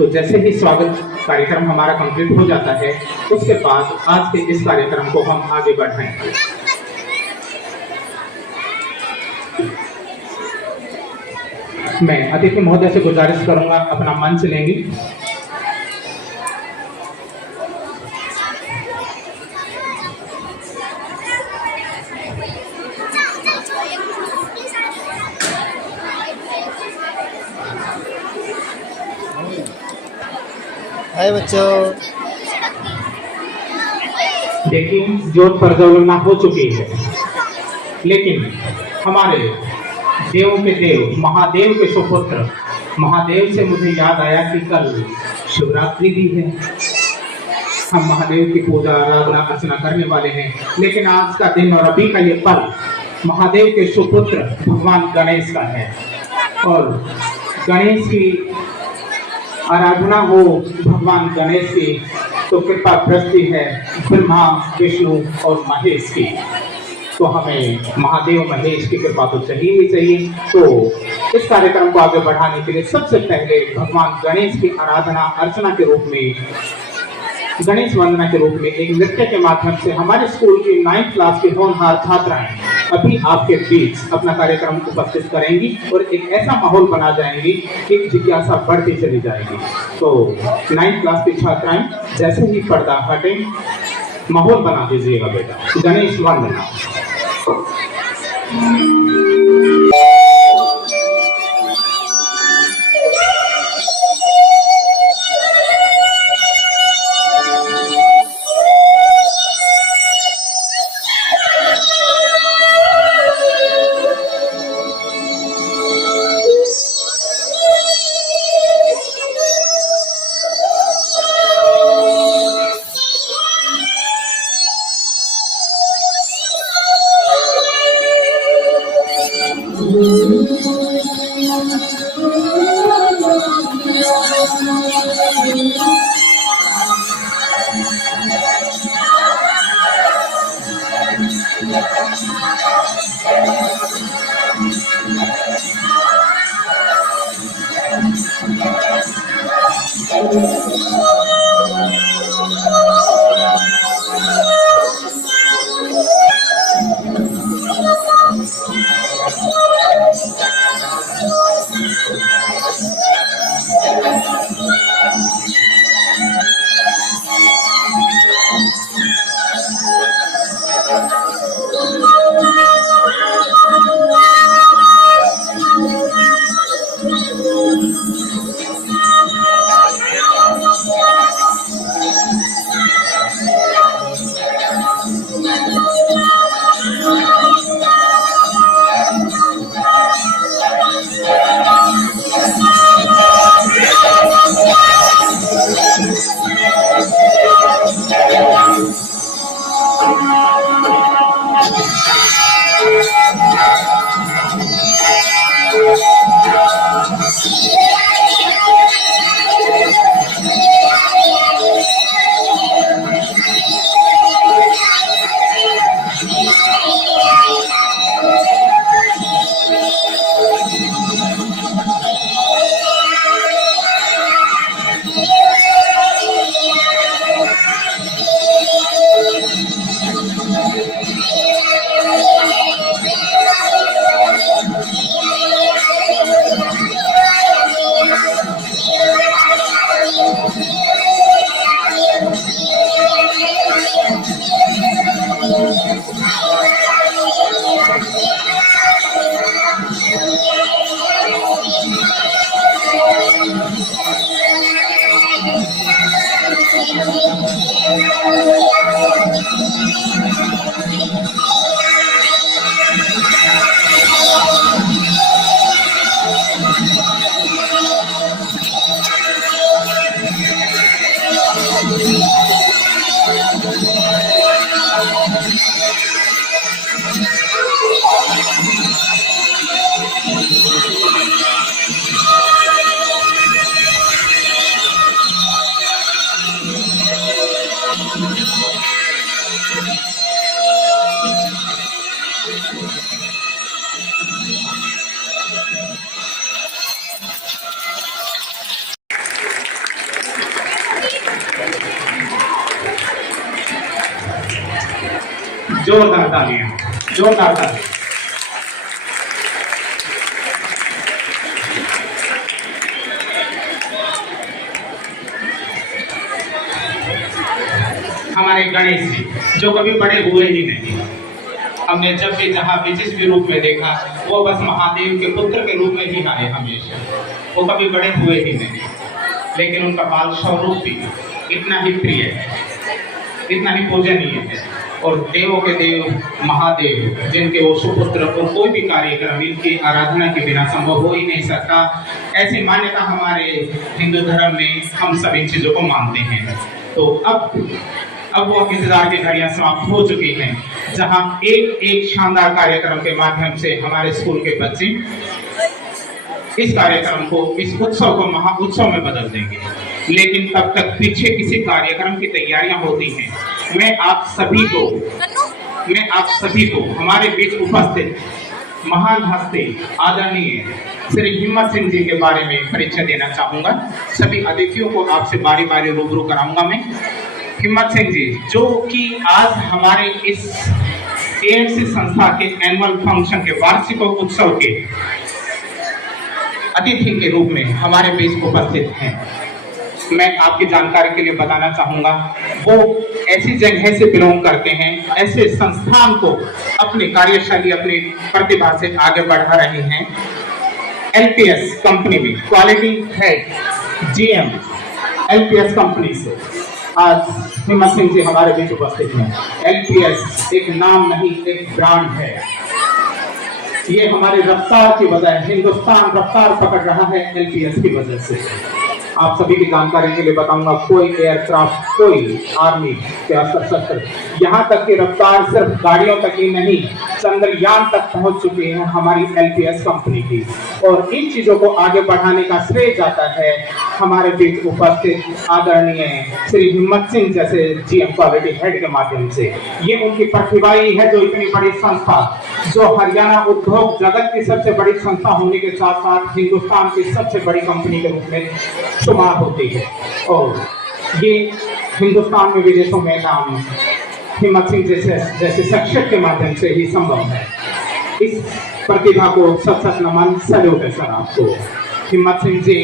तो जैसे ही स्वागत कार्यक्रम हमारा कंप्लीट हो जाता है, उसके बाद आज के इस कार्यक्रम को हम आगे बढ़ाएंगे। मैं अतिथि महोदय से गुजारिश करूंगा अपना मंच लेंगे। हाय बच्चों। देखिए, ज्योत प्रज्वलना हो चुकी है, लेकिन हमारे देव के देव महादेव के सुपुत्र महादेव से मुझे याद आया कि कल शिवरात्रि भी है। हम महादेव की पूजा आराधना अर्चना करने वाले हैं, लेकिन आज का दिन और अभी का ये पल महादेव के सुपुत्र भगवान गणेश का है। और गणेश की आराधना हो भगवान गणेश की तो कृपा बरसती है ब्रह्मा विष्णु और महेश की। तो हमें महादेव महेश की कृपा तो चाहिए ही चाहिए। तो इस कार्यक्रम को आगे बढ़ाने के लिए सबसे पहले भगवान गणेश की आराधना अर्चना के रूप में, गणेश वंदना के रूप में एक नृत्य के माध्यम से हमारे स्कूल की 9th क्लास की होनहार छात्राएं अभी आपके बीच अपना कार्यक्रम उपस्थित करेंगी और एक ऐसा माहौल बना जाएंगी कि जिज्ञासा बढ़ती चली जाएगी। तो 9th क्लास की छात्राएं जैसे ही पर्दा हटे माहौल बना दीजिएगा बेटा। गणेश वंदना। जोरदार तालियां, जोरदार तालियां। हमारे गणेश जी जो कभी बड़े हुए ही नहीं, हमने जब भी जहाँ भी जिस भी रूप में देखा वो बस महादेव के पुत्र के रूप में ही आए हमेशा, वो कभी बड़े हुए ही नहीं। लेकिन उनका बाल स्वरूप भी इतना ही प्रिय है, इतना ही पूजनीय है, और देवों के देव महादेव जिनके वो सुपुत्र, और कोई भी कार्यक्रम इनकी आराधना के बिना संभव हो ही नहीं सकता। ऐसी मान्यता हमारे हिंदू धर्म में हम सब इन चीज़ों को मानते हैं। तो अब वो इंतजार की घड़ियां समाप्त हो चुकी हैं, जहां एक एक शानदार कार्यक्रम के माध्यम से हमारे स्कूल के बच्चे इस कार्यक्रम को, इस उत्सव को महा उत्सव में बदल देंगे। लेकिन तब तक पीछे किसी कार्यक्रम की तैयारियां होती हैं। मैं आप सभी को हमारे बीच उपस्थित महान हस्ती आदरणीय श्री हिम्मत सिंह जी के बारे में परिचय देना चाहूंगा। सभी अतिथियों को आपसे बारी बारी रूबरू कराऊंगा मैं। हिम्मत सिंह जी जो कि आज हमारे इस एएमसी संस्था के एनुअल फंक्शन के वार्षिक उत्सव के अतिथि के रूप में हमारे बीच उपस्थित हैं। मैं आपकी जानकारी के लिए बताना चाहूंगा, वो ऐसी जगह से बिलोंग करते हैं, ऐसे संस्थान को अपनी कार्यशैली, अपनी प्रतिभा से आगे बढ़ा रहे हैं। एलपीएस कंपनी में quality head GM LPS company से आज हिम्मत सिंह जी हमारे बीच उपस्थित हैं। एलपीएस एक नाम नहीं, एक ब्रांड है। ये हमारी रफ्तार की वजह है, हिंदुस्तान रफ्तार पकड़ रहा है एलपीएस की वजह से। आप सभी की जानकारी के लिए बताऊंगा, कोई एयरक्राफ्ट, कोई आर्मी के अस्त्र शस्त्र, यहाँ तक की रफ्तार सिर्फ गाड़ियों तक ही नहीं, चंद्रयान तक पहुंच चुकी है हमारी एलपीएस कंपनी की। और इन चीजों को आगे बढ़ाने का श्रेय जाता है हमारे बीच उपस्थित आदरणीय श्री हिम्मत सिंह जैसे जीएम क्वालिटी हेड के माध्यम से। ये उनकी प्रतिभा ही है जो इतनी बड़ी संस्था, जो हरियाणा उद्योग जगत की सबसे बड़ी संस्था होने के साथ साथ हिंदुस्तान की सबसे बड़ी कंपनी के रूप में शुमार होती है। और ये हिंदुस्तान में, विदेशों में नाम हिम्मत सिंह जैसे शख्सियत के माध्यम से ही संभव है। इस प्रतिभा को सत सत नमन, सैल्यूट है सर आपको। हिम्मत सिंह जी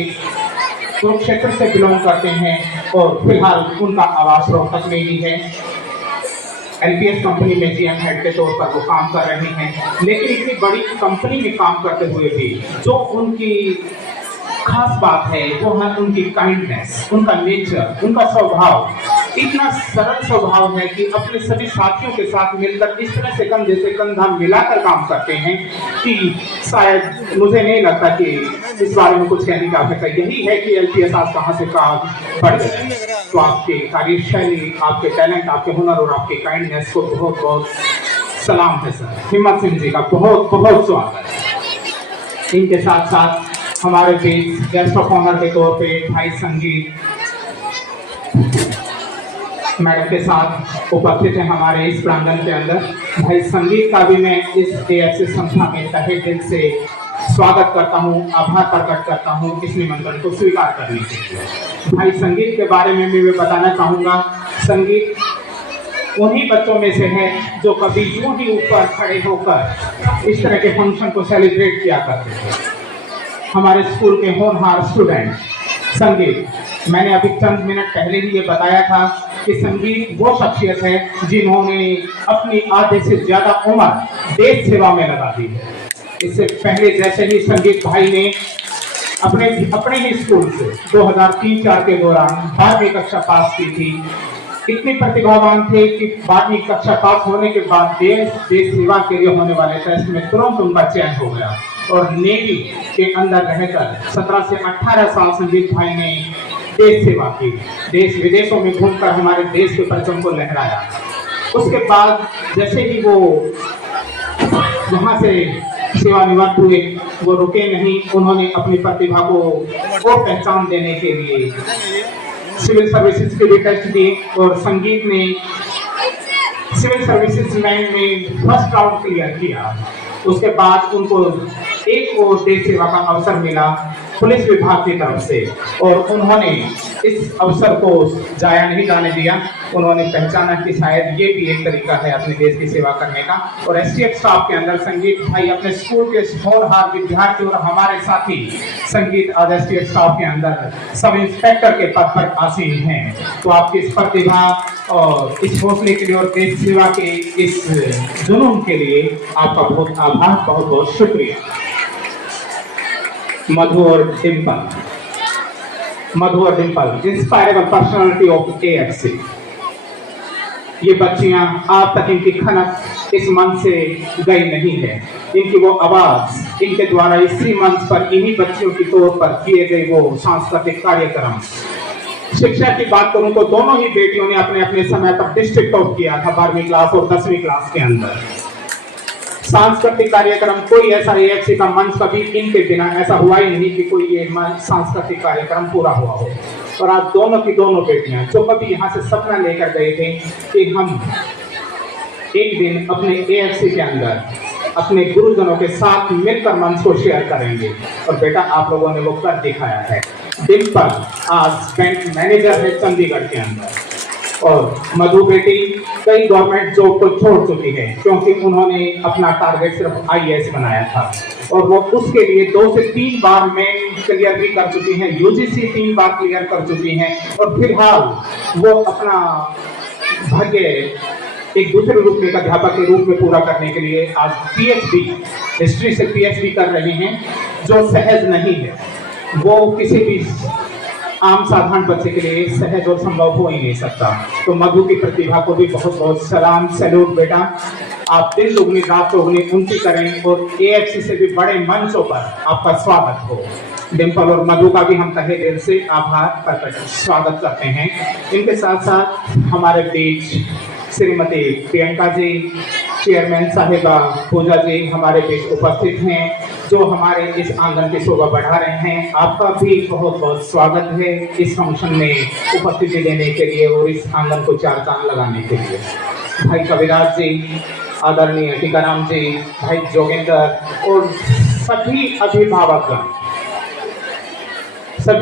कुरुक्षेत्र से बिलोंग करते हैं और फिलहाल उनका आवास रोहतक में ही है। एलपीएस कंपनी में जीएम हेड के तौर पर वो काम कर रहे हैं। लेकिन इतनी बड़ी कंपनी में काम करते हुए भी जो उनकी खास बात है वो है उनकी काइंडनेस, उनका नेचर, उनका स्वभाव। इतना सरल स्वभाव है कि अपने सभी साथियों के साथ मिलकर इस तरह से कंधे से कंधा मिलाकर काम करते हैं कि शायद मुझे नहीं लगता कि इस बारे में कुछ कहने की आवश्यकता। यही है कि एलपीएस आज कहाँ से कहाँ बढ़ गए। तो आपके कार्यशैली, आपके टैलेंट, आपके हुनर और आपके काइंडनेस को बहुत बहुत सलाम है सर। हिम्मत सिंह जी का बहुत बहुत स्वागत। इनके साथ साथ हमारे बीच गेस्ट ऑफ ऑनर के तौर पे भाई संगीत मैडम के साथ उपस्थित है हमारे इस प्रांगण के अंदर। भाई संगीत का भी मैं इस एएफसी संस्था में तहे दिल से स्वागत करता हूँ, आभार प्रकट करता हूँ इस निमंत्रण को स्वीकार करने के लिए। भाई संगीत के बारे में भी मैं बताना चाहूँगा, संगीत उन्हीं बच्चों में से है जो कभी यूं ही ऊपर खड़े होकर इस तरह के फंक्शन को सेलिब्रेट किया करते थे। हमारे स्कूल के होनहार स्टूडेंट संगीत, मैंने अभी चंद मिनट पहले ही ये बताया था कि संगीत वो शख्सियत है जिन्होंने अपनी आधे से ज्यादा उम्र देश सेवा में लगा दी है। इससे पहले जैसे ही संगीत भाई ने अपने ही स्कूल से 2003-04 के दौरान 12वीं कक्षा पास की थी। इतने प्रतिभावान थे कि 12वीं कक्षा पास होने के बाद देश सेवा के लिए होने वाले टेस्ट में तुरंत उनका चयन हो गया और नेवी के अंदर रहकर 17 से 18 साल संगीत भाई ने देश सेवा की। देश विदेशों में घूमकर हमारे देश के परचम को लहराया। उसके बाद जैसे ही वो वहाँ से सेवानिवृत्त हुए, वो रुके नहीं। उन्होंने अपनी प्रतिभा को और पहचान देने के लिए सिविल सर्विसेज के भी टेस्ट दिए और संगीत ने सिविल सर्विसेज लाइन में फर्स्ट राउंड क्लियर किया। उसके बाद उनको एक और देश सेवा का अवसर मिला पुलिस विभाग की तरफ से, और उन्होंने इस अवसर को जाया नहीं जाने दिया। उन्होंने पहचाना कि शायद ये भी एक तरीका है अपने देश की सेवा करने का। और एसटीएफ स्टाफ के अंदर संगीत भाई अपने स्कूल के होनहार विद्यार्थी और हमारे साथी संगीत आज एसटीएफ स्टाफ के अंदर सब इंस्पेक्टर के पद पर आसीन हैं। तो आपकी इस प्रतिभा और इस हौसले के लिए और देश सेवा के इस जुनून के लिए आपका बहुत आभार, बहुत बहुत शुक्रिया। मधु और Dimple inspirable personality of AFC. ये बच्चियां आप तक इनकी खनक इस मंच से गई नहीं है। इनकी वो आवाज, इनके द्वारा इसी मंच पर इन्हीं बच्चियों की तौर पर किए गए वो सांस्कृतिक कार्यक्रम। शिक्षा की बात करूं तो दोनों ही बेटियों ने अपने अपने समय पर डिस्ट्रिक्ट टॉप किया था 12वीं क्लास और 10वीं क्लास के अंदर। सांस्कृतिक कार्यक्रम कोई ऐसा एएफसी का मंच कभी इनके बिना ऐसा हुआ ही नहीं कि कोई ये सांस्कृतिक कार्यक्रम पूरा हुआ हो। और आज दोनों की दोनों बेटियां जो कभी यहाँ से सपना लेकर गए थे कि हम एक दिन अपने एएफसी के अंदर अपने गुरुजनों के साथ मिलकर मंच को शेयर करेंगे, और बेटा आप लोगों ने वो कर दिखाया है। डिम्पल आज बैंक मैनेजर है चंडीगढ़ के अंदर, और मधु बेटी कई गवर्नमेंट जॉब को छोड़ चुकी है क्योंकि उन्होंने अपना टारगेट सिर्फ आईएएस बनाया था, और वो उसके लिए 2 से 3 बार मेन क्लियर भी कर चुकी हैं, यूजीसी 3 बार क्लियर कर चुकी हैं, और फिलहाल वो अपना भाग्य एक दूसरे रूप में अध्यापक के रूप में पूरा करने के लिए आज पीएचडी हिस्ट्री से पीएचडी कर रहे हैं, जो सहज नहीं है। वो किसी भी आम साधारण बच्चे के लिए सहज और संभव हो ही नहीं सकता। तो मधु की प्रतिभा को भी बहुत बहुत सलाम, सैल्यूट बेटा। आप दिन दुगनी रात चौगनी उनकी करें, और एएफसी से भी बड़े मंचों पर आपका स्वागत हो। डिम्पल और मधु का भी हम तहे दिल से आभार प्रकट स्वागत करते हैं। इनके साथ साथ हमारे बीच श्रीमती प्रियंका जी, चेयरमैन साहिबा पूजा जी हमारे बीच उपस्थित हैं, जो हमारे इस आंगन की शोभा बढ़ा रहे हैं। आपका भी बहुत बहुत स्वागत है इस फंक्शन में उपस्थिति देने के लिए और इस आंगन को 4 चांद लगाने के लिए। भाई कविराज जी, आदरणीय टीकाराम जी, भाई जोगेंद्र और सभी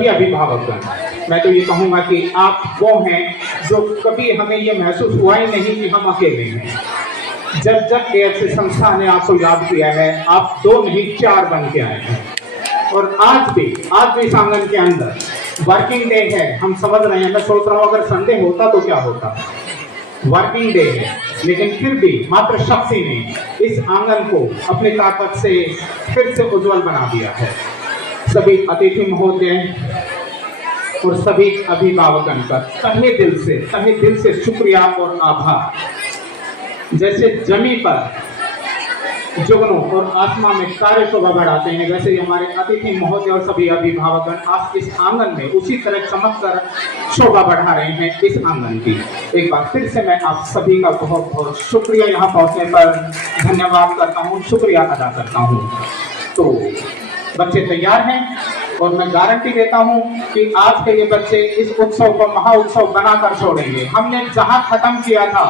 अभिभावकगण, मैं तो ये कहूँगा कि आप वो हैं जो कभी हमें ये महसूस हुआ ही नहीं कि हम अकेले हैं। जब जब एएफसी संस्था ने आपको याद किया है, आप 2 नहीं 4 बन के आए हैं। और आज भी इस आंगन के अंदर वर्किंग डे है, हम समझ रहे हैं। मैं सोच रहा हूँ अगर संडे होता तो क्या होता। वर्किंग डे है, लेकिन फिर भी मात्र शक्ति ने इस आंगन को अपनी ताकत से फिर से उज्जवल बना दिया है। सभी अतिथि महोदय और सभी अभिभावकों का तहे दिल से शुक्रिया और आभार। जैसे जमीन पर जुगनू और आसमान में कार्य शोभा बढ़ाते हैं, वैसे हमारे अतिथि महोदय और सभी अभिभावकगण आज इस आंगन में उसी तरह चमक कर शोभा बढ़ा रहे हैं इस आंगन की। एक बार फिर से मैं आप सभी का बहुत बहुत शुक्रिया यहाँ पहुँचने पर धन्यवाद करता हूँ, शुक्रिया अदा करता हूँ। तो बच्चे तैयार हैं, और मैं गारंटी देता हूं कि आज के ये बच्चे इस उत्सव को महाउत्सव बनाकर छोड़ेंगे। हमने जहां खत्म किया था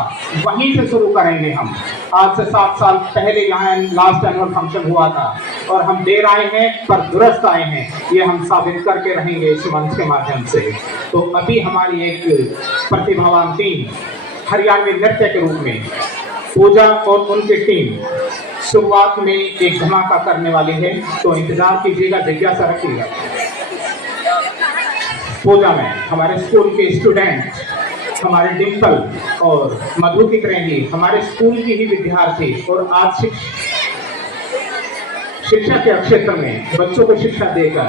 वहीं से शुरू करेंगे। हम आज से 7 साल पहले यहाँ लास्ट एनुअल फंक्शन हुआ था, और हम देर आए हैं पर दुरुस्त आए हैं, ये हम साबित करके रहेंगे इस मंच के माध्यम से। तो अभी हमारी एक प्रतिभावान टीम हरियाणवी नृत्य के रूप में पूजा और उनकी टीम शुरुआत में एक धमाका करने वाली है, तो इंतजार कीजिएगा, जिज्ञासा रखिएगा। पूजा में हमारे स्कूल के स्टूडेंट, हमारे डिम्पल और मधु की करेंगी, हमारे स्कूल की ही विद्यार्थी, और आज शिक्षा के क्षेत्र में बच्चों को शिक्षा देकर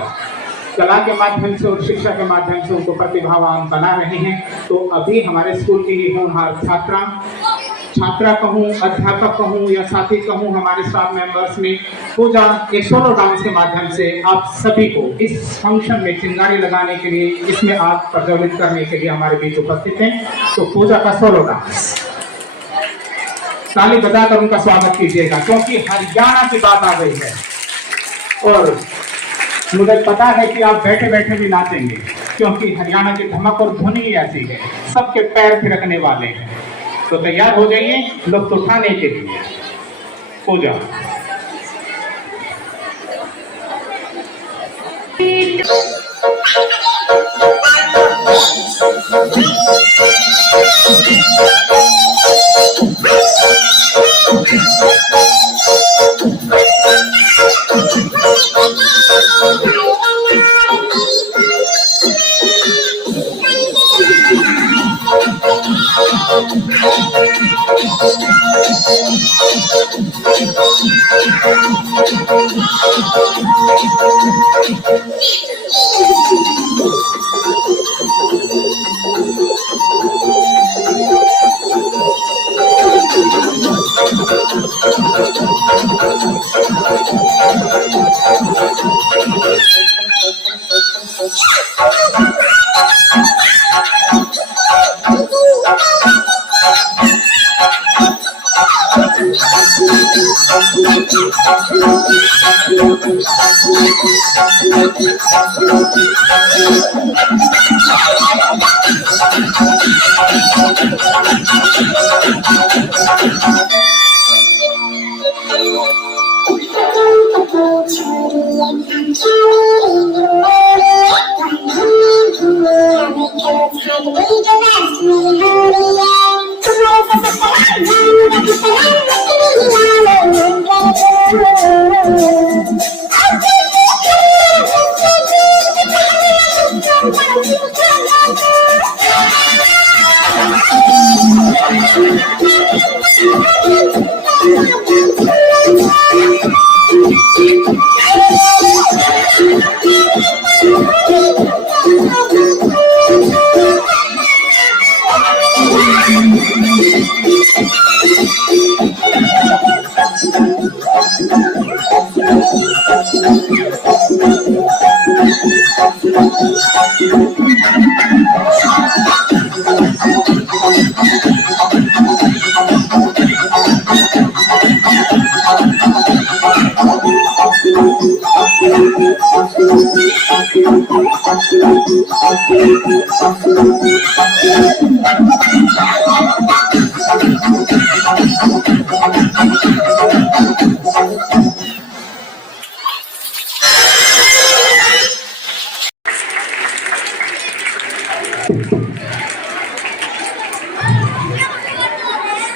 कला के माध्यम से और शिक्षा के माध्यम से उनको प्रतिभावान बना रहे हैं। तो अभी हमारे स्कूल की ही होनहार छात्रा कहूँ, अध्यापक कहूँ या साथी कहूँ, हमारे स्टाफ मेंबर्स में पूजा एक सोलो डांस के माध्यम से आप सभी को इस फंक्शन में चिंगारी लगाने के लिए, इसमें आप प्रज्वलित करने के लिए हमारे बीच उपस्थित हैं। तो पूजा का सोलो डांस ताली बजाकर उनका स्वागत कीजिएगा, क्योंकि हरियाणा की बात आ गई है और मुझे पता है कि आप बैठे बैठे भी नाचेंगे, क्योंकि हरियाणा की धमक और धुन ही ऐसी है, सबके पैर थिरकने वाले हैं। तो तैयार हो जाइए लुत्फ उठाने के लिए। पूजा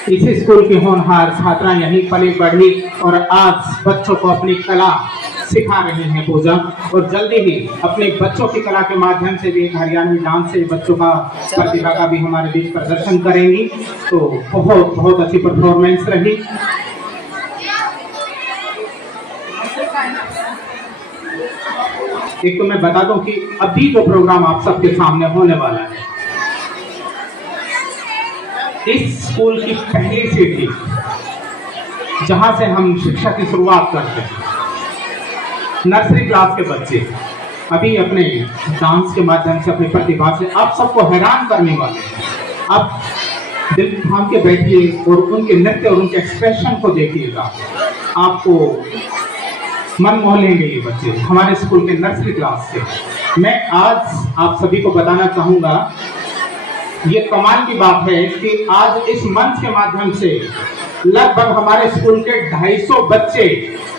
इसी स्कूल की होनहार छात्रा यहीं पली बढ़ी और आज बच्चों को अपनी कला सिखा रही हैं पूजा, और जल्दी ही अपने बच्चों की कला के माध्यम से भी एक हरियाणवी डांस से बच्चों का प्रतिभा का भी हमारे बीच प्रदर्शन करेंगी। तो बहुत बहुत अच्छी परफॉर्मेंस रही। एक तो मैं बता दूं कि अभी जो प्रोग्राम आप सबके सामने होने वाला है, इस स्कूल की पहली सीढ़ी जहां से हम शिक्षा की शुरुआत करते हैं, नर्सरी क्लास के बच्चे अभी अपने डांस के माध्यम से अपनी प्रतिभा से आप सबको हैरान करने वाले हैं। आप दिल थाम के बैठिए और उनके नृत्य और उनके एक्सप्रेशन को देखिएगा, आपको मन मोह लेंगे ये बच्चे हमारे स्कूल के नर्सरी क्लास के। मैं आज आप सभी को बताना चाहूंगा, ये कमाल की बात है कि आज इस मंच के माध्यम से लगभग हमारे स्कूल के 250 बच्चे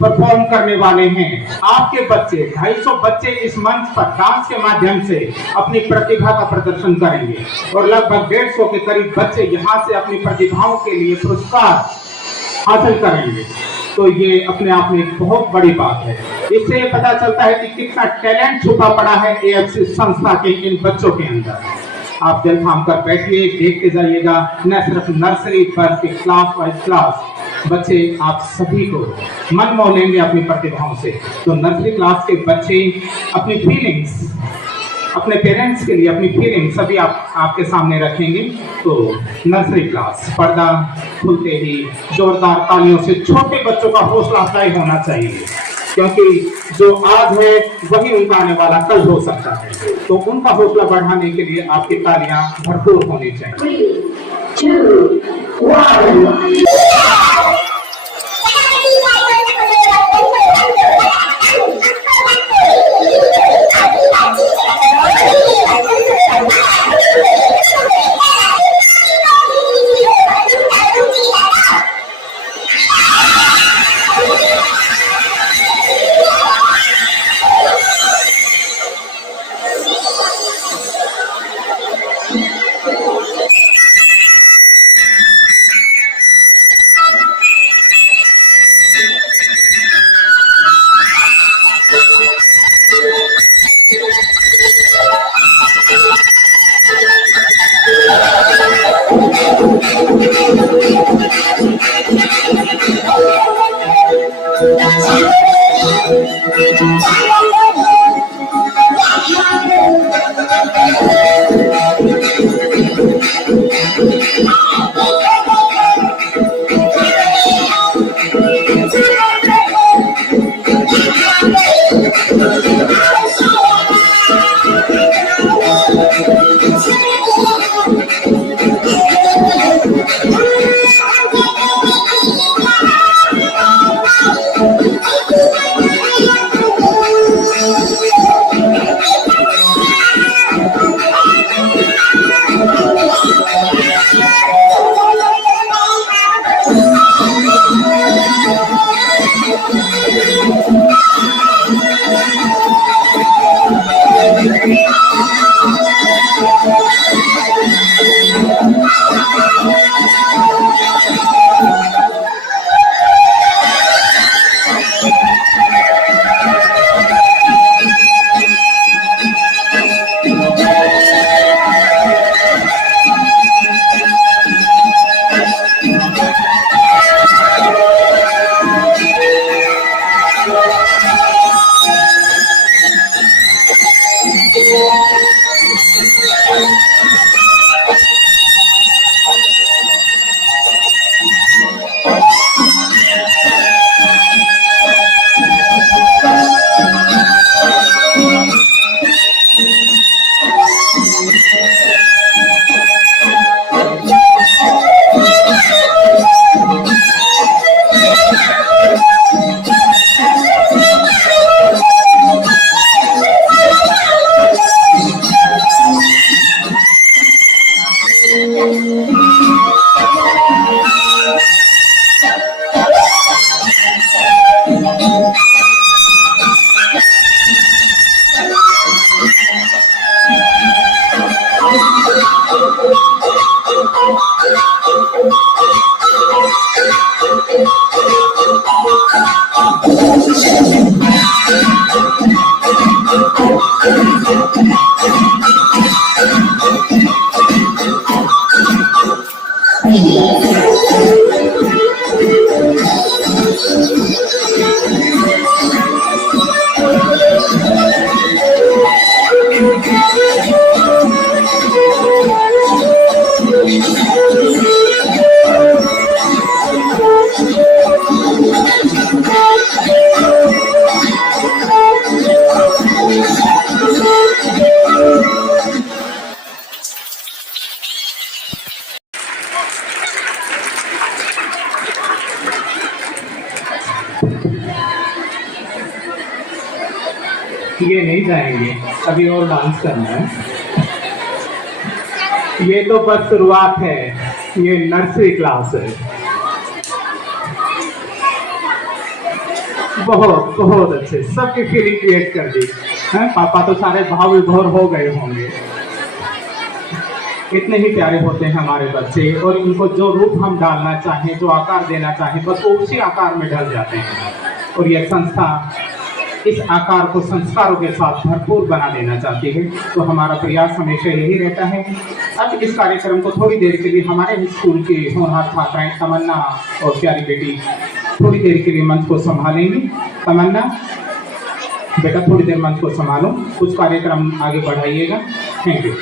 परफॉर्म करने वाले हैं। आपके बच्चे 250 बच्चे इस मंच पर डांस के माध्यम से अपनी प्रतिभा का प्रदर्शन करेंगे और लगभग 150 के करीब बच्चे यहाँ से अपनी प्रतिभाओं के लिए पुरस्कार हासिल करेंगे। तो ये अपने आप में एक बहुत बड़ी बात है। इससे पता चलता है कि कितना टैलेंट छुपा पड़ा है एएफसी संस्था के इन बच्चों के अंदर। आप दिल थाम कर बैठिए, देखते जाइएगा, न सिर्फ नर्सरी पर के क्लास वाइज क्लास बच्चे आप सभी को मन मोह लेंगे अपनी प्रतिभाओं से। तो नर्सरी क्लास के बच्चे अपनी फीलिंग्स अपने पेरेंट्स के लिए अपनी फीलिंग्स सभी आपके सामने रखेंगे। तो नर्सरी क्लास पर्दा खुलते ही जोरदार तालियों से छोटे बच्चों का हौसला अफजाई होना चाहिए, क्योंकि जो आज है वही उनका आने वाला कल हो सकता है। तो उनका हौसला बढ़ाने के लिए आपकी तालियां भरपूर होनी चाहिए। 3, 2, 1 Thank you. ये नहीं जाएंगे, अभी और डांस करना है। ये तो बस शुरुआत है, ये नर्सरी क्लास है। बहुत बहुत अच्छे, सबकी फीलिंग क्रिएट कर दी है। पापा तो सारे भाव विभोर हो गए होंगे। इतने ही प्यारे होते हैं हमारे बच्चे, और इनको जो रूप हम डालना चाहें, जो आकार देना चाहें, बस वो उसी आकार में ढल जाते हैं। और यह संस्था इस आकार को संस्कारों के साथ भरपूर बना देना चाहती है। तो हमारा प्रयास हमेशा यही रहता है। अब इस कार्यक्रम को थोड़ी देर के लिए हमारे स्कूल की होनहार छात्राएं तमन्ना और प्यारी बेटी थोड़ी देर के लिए मंच को संभालेंगी। तमन्ना बेटा थोड़ी देर मंच को संभालो, कुछ कार्यक्रम आगे बढ़ाइएगा। Thank you.